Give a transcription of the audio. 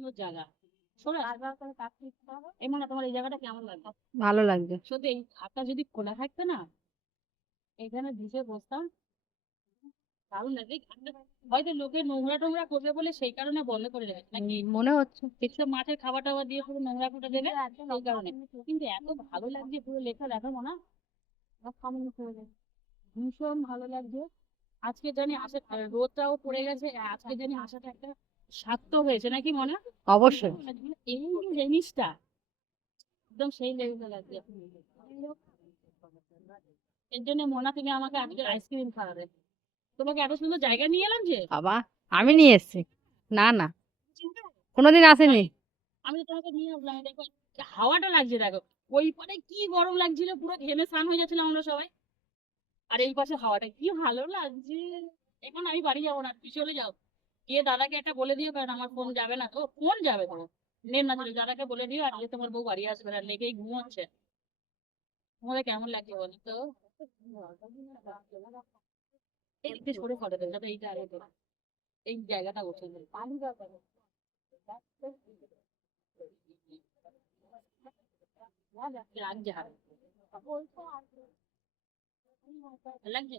সুন্দর জায়গা। শোনো, এই মানে তোমার এই জায়গাটা কেমন লাগবে? ভালো লাগছে। সত্যি এই হাতটা যদি খোলা থাকতো না, এখানে ভিজে বসতাম, দারুণ লাগে। হয়তো লোকে নোংরা টোংরা করবে বলে সেই কারণে বন্ধ করে রেখেছে নাকি? মনে হচ্ছে কিছু তো মাঠের খাবার টাবার দিয়ে পুরো নোংরা করে দেবে সেই কারণে। কিন্তু এত ভালো লাগছে পুরো লেখা দেখাবো না, ভীষণ ভালো লাগছে। আজকে জানি আসা, রোদটাও পড়ে গেছে, আজকে জানি আসাটা একটা সার্থক হয়েছে নাকি মনে হয়? অবশ্যই। এই জিনিসটা একদম সেই লেভেলে লাগছে। এর জন্য মোনা তুমি আমাকে আজকে আইসক্রিম খাওয়াবে। তোমাকে এত সুন্দর জায়গা নিয়ে এলাম যে বাবা, আমি নিয়ে এসেছি? না না, কোনোদিন আসেনি। তাই আমি তো তোমাকে নিয়ে আসলাম, দেখো হাওয়াটা লাগছে, দেখো ওই পারে কি গরম লাগছিল, পুরো ঘেমে স্নান হয়ে যাচ্ছিলাম আমরা সবাই, আর এই পাশে হাওয়াটা কি ভালো লাগছে। এখন আমি বাড়ি যাবো না, তুই চলে যাও, গিয়ে দাদাকে একটা বলে দিও, কারণ আমার ফোন যাবে না তো। ফোন যাবে তো, নেন না চলে, দাদাকে বলে দিও আজকে তোমার বউ বাড়ি আসবে না, লেগেই ঘুমোচ্ছে। তোমাদের কেমন লাগছে বলো তো? এই দিকটা সরে ফটো দেবে যাতে এইটা আগে তোলা, এই জায়গাটা বসে লাগছে, হাত লাগছে।